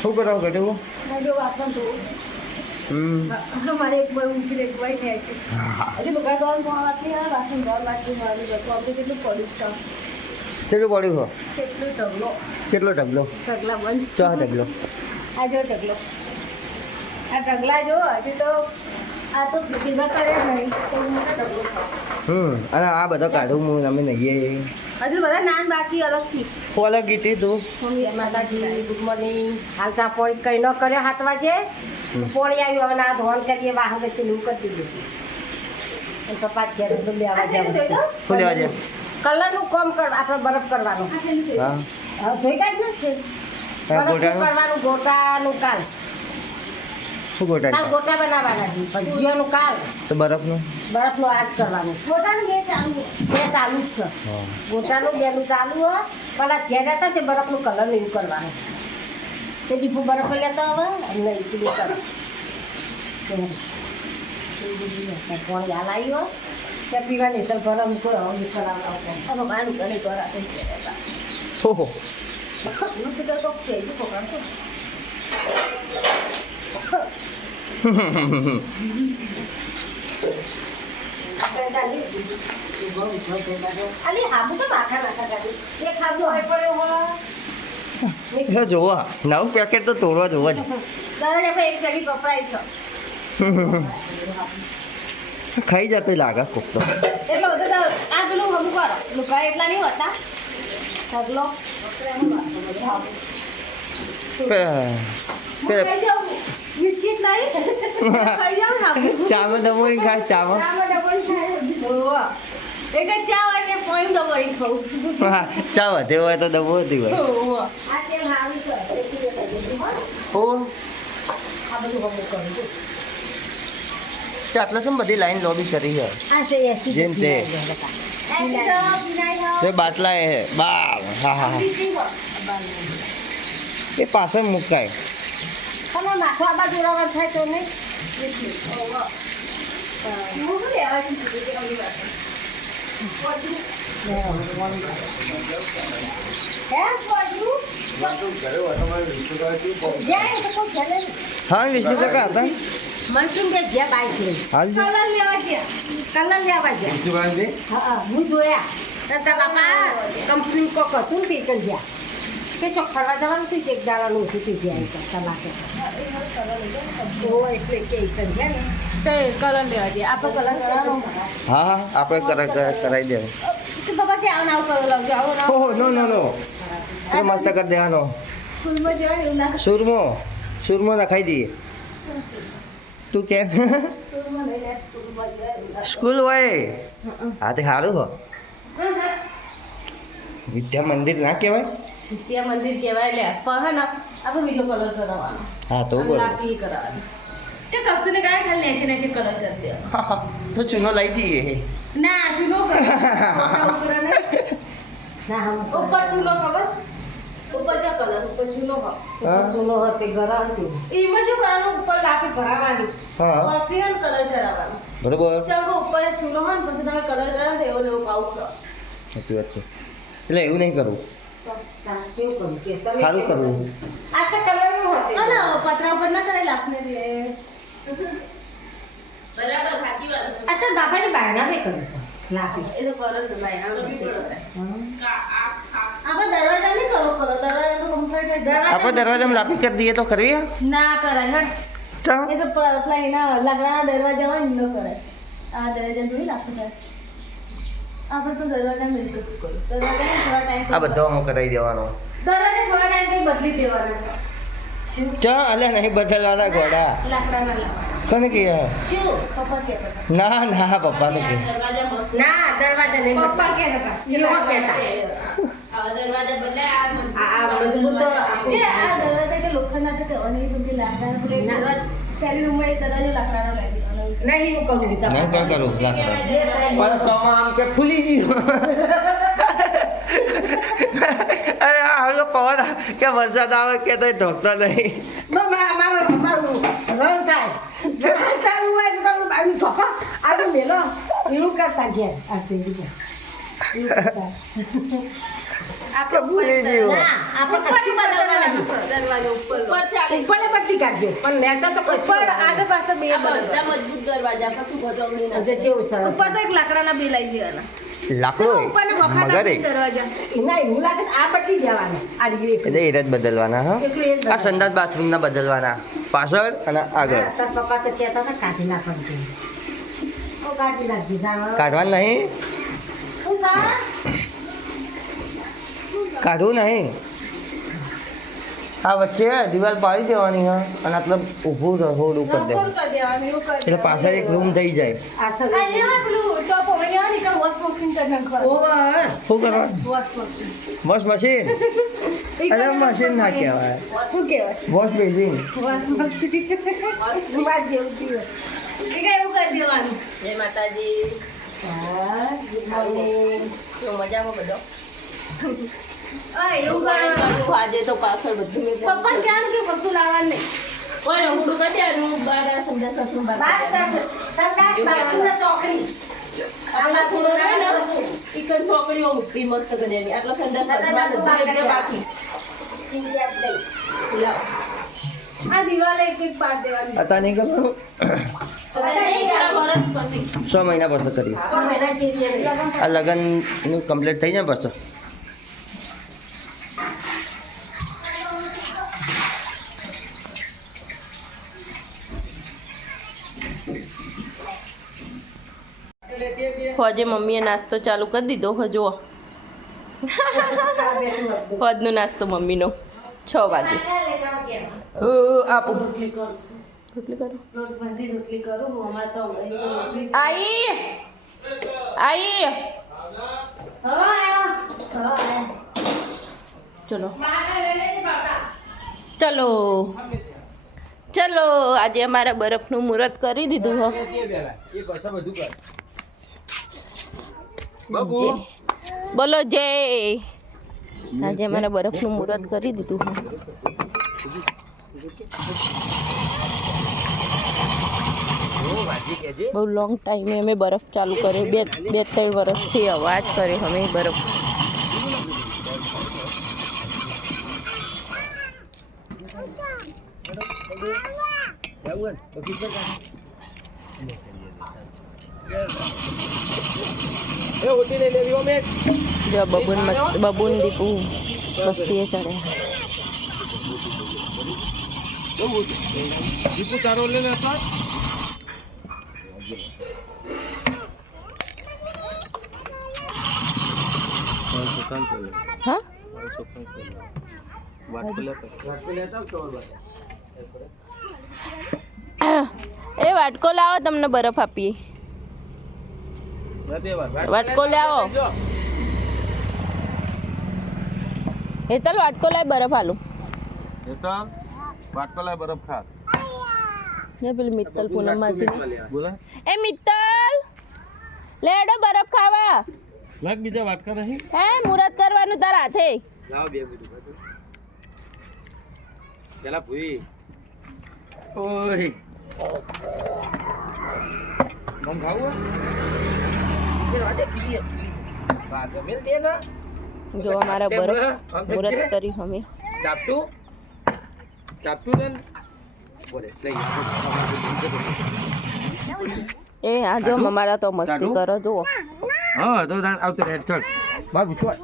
શું કરો ગઢવું? જો વાસણ ધોવું. મારે એક ભાઈ ઊંચી એક ભાઈ થાય છે. હજી લુગડા ધોવાનું પણ વાતની આવે, વાસણ ધોવાનું બાકી મારું જતું આપણે કેટલું પડ્યું છે. કેટલું પડ્યું હો? કેટલું ઢગલો. કેટલો ઢગલો? ઢગલા બંધ. ચા ઢગલો. આ જો ઢગલો. આ ઢગલા જો હજી તો આ તો ભેગા કરે નહીં તો મોટા ઢગલો થાય. અને આ બધો કાઢું હું અમે નહીએ. હજુ બધા નાન બાકી અલગથી. કોલે કીધી તું? મમ્મી માતાજી ગુડ મોર્નિંગ. હાલ ચા પોણી કઈ ન કર્યો 7 વાગે. પોણી આવ્યું હવે ના ધોન કરીએ વાહન બેસી નું કરી દીધું. પપ્પા ઘેર તો 2 વાગે શું લેવા જાય? કલરનું કામ કર આપણે બરફ કરવાનું. હા જોઈ કાઢ ને બરફ કરવાનું ગોટાનું કાલ. શું ગોટા? કાલ ગોટા બનાવવાના છે ભજીયાનું કાલ. તો બરફનું આજ કરવાનું. ગોટાનું બે ચાલુ જ છે. ગોટાનું બેનું ચાલુ હોય પણ આ ઘેર હતા તે બરફનું કલર એવું કરવાનું. તે દીપુ બરફ લેતો હવે નહીં તું બે કરો કોણ યાદ આવ્યો ત્યાં પીવાની તો ગરમ કરો હવે માનું ઘણી કરા ઓહો અલી હાબુ તો માથા નાખા કાઢી એક હાબુ હોય પડ્યો હોય જોવા નવું પેકેટ તો તોડવા જોવા જ. દરરોજ આપણે એક પેકેટ વપરાય છે. ખાઈ જતો લાગે કોક તો. એટલે બધું આ પેલું હમું કરો લુકા એટલા નહીં હોતા ઢગલો ખાઈ જાઉં બિસ્કિટ નહીં ખાઈ જાઉં હાબુ ચામાં ડબોળી ખાય ચામાં. એક જ ચા હોય ને પોઈન્ટ દબાઈ ખાઉં. ચા વધે હોય તો ડબો હતી હોય. આ તેલ હારું છે ઓ આ બધું હમું કરું છું. ચાટલા છે બધી લાઈન લોબી કરી છે. આ છે એસી જેમ તે તે બાટલા એ બા હા હા હા એ પાછળ મુકાય. તમે નાખવા બાજુ રવા થાય તો નહીં હા વિષ્ણુ કાકા હતા. મનસુન કે જ્યાં બાઈક લઈ હાલ કલર લેવા ગયા હા હું જોયા તારા બાપા કંપની કોક હતું ને તે જ્યાં કે ચોક ફરવા જવાનું હતું એક દાડાનું હતું તે જ્યાં કલાકે ઓ એટલે કે ગયા ને તે કલર લેવા જઈએ આપણે કલર કરવાનો હા હા આપણે કરાવી દે. બાબા કે આવું આવું કલર લાવજો આવું ઓહો નો નો નો એ મસ્ત કરી દેવાનો. સ્કૂલમાં જવાનું એવું લાગે સુરમો નખાઈ દઈએ. તું કે સ્કૂલમાં લઈ જાય સ્કૂલમાં જાય સ્કૂલ હોય હા તે સારું હો. વિદ્યા મંદિર ના કહેવાય? વિદ્યા મંદિર કહેવાય લે પણ હે ને આપણે બીજો કલર કરાવવાનો. હા તો બરોબર. લાપી કરાવવાની કે કશું ને કાંઈ ખાલી નેચે કલર કરી દેવાનો. તો ચૂનો લઈ દઈએ. ના ચૂનો કર ના ઉપર ચૂનો ખબર ઉપર જા કલર ઉપર ચૂનો ખબર ચૂનો હતે ગરા છે એમાં શું કરવાનું ઉપર લાપી ભરાવાની પછી હન કલર કરાવવાનો બરોબર. ચાલો ઉપર ચૂનો હોય ને પછી તમે કલર કરાવો તો એવો લેવો પાઉ કરો. સાચી વાત છે. એટલે એવું નહીં કરવું. સારું કરવું. આ તો કલર નું હોતે ના પતરા ઉપર ના કરે લાપને લે બરાબર સાચી વાત. આ તો બાપાને બારણા બે કર્યું લાપી એ તો કરો તો બારણા બી કરો. આપણે દરવાજા નહીં કરો દરવાજા તો કમ્પ્લીટ આપણે દરવાજામાં લાપી કરી દઈએ તો કરવી ના કરાય હટ એ તો પ્લાયના લાકડાના દરવાજા હોય ને ન કરાય. આ દરવાજા જોઈ લાગતું થાય આપણે તો દરવાજા મેં શું કરું દરવાજા થોડા ટાઈમ આ બધો અમુક કરાવી દેવાનો. દરવાજા થોડા ટાઈમ બદલી દેવાના છે. ચા અલે નહીં બદલવાના ઘોડા લાકડાના લાવવાના. કોને કે શું પપ્પા કહેતા હતા? ના ના પપ્પા તો કે ના દરવાજા નહીં પપ્પા કહેતા હતા કહેતા આ દરવાજા બદલાય આ મજબૂત આ દરવાજા કે લોખંડના છે અને એ બધી લાકડાના પડે દરવાજા પહેલી રૂમમાં એક દરવાજો લાકડાનો લાગી નહીં હું કરું વિચાર ના કરું લાકડા પણ ચોમા આમ કે ફૂલી ગયું. અરે હાલો પવન કે વરસાદ આવે કે તો ઢોકતો નહીં. મારું રંગ થાય ચાલુ હોય તો તમે બાજુ ઢોકો આવું મેલો એવું કરતા ગયા આ કે ભૂલી ગયો ના આપણે કશું બદલવા નથી દરવાજો ઉપર ચાલે ઉપરને પટ્ટી કાઢજો પણ નેચા તો કોઈ ઉપર આગળ પાછળ બે બધા મજબૂત દરવાજા પછી ગોઠવણી ના જો જેવું સરસ ઉપર તો એક લાકડાના બે લઈ દેવાના લાકડો ઉપરને વખા મગર નાખી દરવાજા ના એવું લાગે તો આ પટ્ટી જવાનું આ રહ્યું એક એટલે એ જ બદલવાના હા એકલું એ જ આ સંડાસ બાથરૂમના બદલવાના પાછળ અને આગળ તાર પપ્પા તો કહેતા હતા કાઢી નાખવાનું ઓ કાઢી નાખી જાવા કાઢવાનું નહીં હું સારા કાઢવું નહીં આ વચ્ચે દિવાલ પાડી દેવાની હા અને આટલે ઊભું થોડું કરી રસોડ દેવાનું કરી દેવાનું એવું કરી એટલે પાછળ એક રૂમ થઈ જાય આ સર આ લેવા પેલું તો પોવે લેવાની કે વોશ મશીન કરી નાખવાનું ઓવર શું કરવાનું વોશ મશીન વોશ મશીન અરે મશીન ના કહેવાય શું કહેવાય વોશ બેસિન વોશ મશીન વાત જેવું થયું એ કઈ એવું કરી દેવાનું જય માતાજી ગુડ મોર્નિંગ તો મજામાં બધો એવું કરવાનું આજે તો પાછળ બધું પપ્પા ક્યાં કે કશું લાવવાનું નહીં કોઈ રંગડું કરી દેવાનું બાર સંદેશ સસું બાર સરકાર બાપુના ચોકડી આપણા ખૂણો છે ને ચિકન ચોકડીઓ મૂકી મસ્ત કરી દેવાની આટલો સંદેશ બાકી ઇન્ડિયા દઈ આ દિવાલે એક એક પાડ દેવાની અત્યારે નહીં કરવાનું નહીં કરા વરસ પછી 6 મહિના પછી કરીએ મહિના જેવી આ લગ્નનું કમ્પ્લીટ થઈ જાય પછી ફોજે મમ્મીએ નાસ્તો ચાલુ કરી દીધો હજુ ફોજનો નાસ્તો મમ્મીનો 6 વાગે આપો રોટલી કરું આઈ ચલો ચલો ચલો આજે અમારા બરફનું મુહૂર્ત કરી દીધું હો જય. બોલો જય આજે અમારા બરફનું મુહૂર્ત કરી દીધું હો બહુ લોંગ ટાઈમે અમે બરફ ચાલુ કર્યો 2-3 વર્ષથી અવાજ કર્યો અમે બરફ જો બબુન મસ્ત બબુન દીપુ મસ્તીએ ચડ્યા હા એ વાટકો લાવો તમને બરફ આપીએ વાટકો લાવો હેતલ વાટકો લાય બરફ આલું બરફ ખા ને પેલી મિત્તલ પૂનમ માસી બોલા એ મિત્તલ લેડો બરફ ખાવા લાગ બીજા વાટકા નહીં હે મુહૂર્ત કરવાનું તારા હાથે લાવ બે મિનિટ પેલા ભૂઈ ઓય મમ ખાવું જો અમારા બરફ મુહૂર્ત કરી અમે ચાપટું ને બોલે લઈ એ આ જો અમારા તો મસ્તી કરો જુઓ હા તો દાન આવતો હેડ ચલ બાર પૂછવા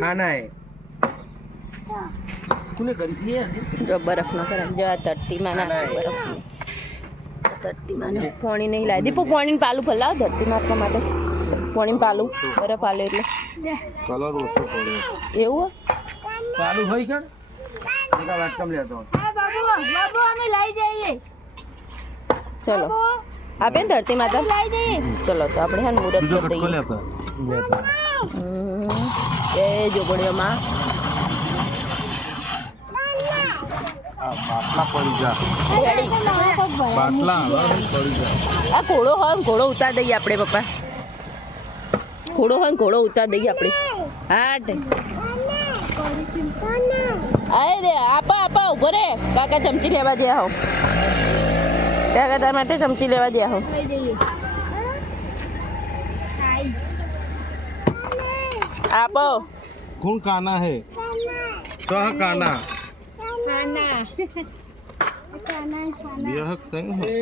ખાના હે કોને કરી છે જો બરફ નો કરે જો આ ધરતીમાં ના બરફ ધરતીમાં ને પાણી નહીં લાવી દીપો પાણી પાલું ભલાવ ધરતી મારવા માટે પાણી પાલું બરફ આલે એટલે કલર ઓછો પડે એવું ચાલુ હોય કે મોટા વાટકમ લેતો બાબુ અમે લઈ જઈએ ચલો આપે ને ધરતી માતા લઈ જઈએ ચલો તો આપણે હે મુહૂર્ત કરી દઈએ એ જોગણીઓમાં બાટલા પડી જા રેડી બાટલા પડી જા આ ઘોડો હોય ને ઘોડો ઉતાર દઈએ આપણે પપ્પા ઘોડો હોય ને ઘોડો ઉતાર દઈએ આપણે હાટ આય રે આપા આપા ઉભો રે કાકા ચમચી લેવા દે આવો ત્યાં તાર માટે ચમચી લેવા દે હો આપો कौन काना है कह काना यह संग है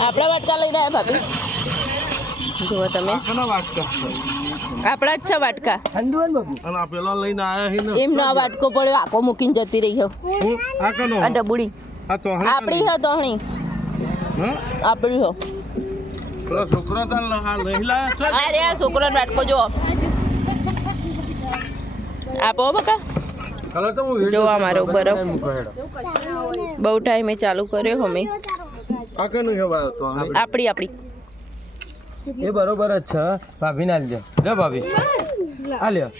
આપણા વાટકા લઈને આવ્યા ભાભી જુઓ તમે આના વાટકા આપણા જ છે વાટકા ઠંડુ હોય ને બાપુ અને આ પેલા લઈને આયા હે ને એમનો આ વાટકો પડ્યો આખો મૂકીને જતી રહી હો આ કનો આ ડબુડી આ તો આપણી હો તોહણી હા આપણી હો પેલા છોકરા તા આ લઈ લાયા છે અરે આ છોકરાનો વાટકો જો આપો બકા કલર તો હું જો આ મારો બરફ બહુ ટાઈમે ચાલુ કર્યો અમે આ કનો હવાયો તો આપણી આપણી એ બરોબર જ છે ભાભી ના લેજો જો ભાભી આ લ્યો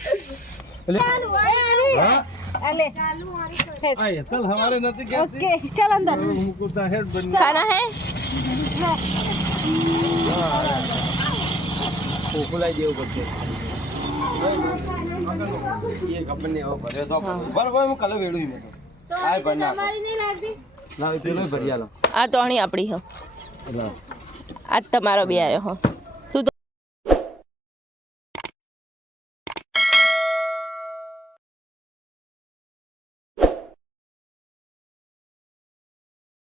હા આ ચલ હમારે નથી કે ઓકે ચાલ અંદર મુકુતા હેડ બન ખાના હે ખોખુલાઈ દેવું પડશે એ ખબર નહીં હવે ભરે તો બરોબર હું કલર વેડું મેં તો આ ભર ના ના પેલો ભરી આલો આ તોહણી આપણી હો આજ તમારો બે આવ્યો હો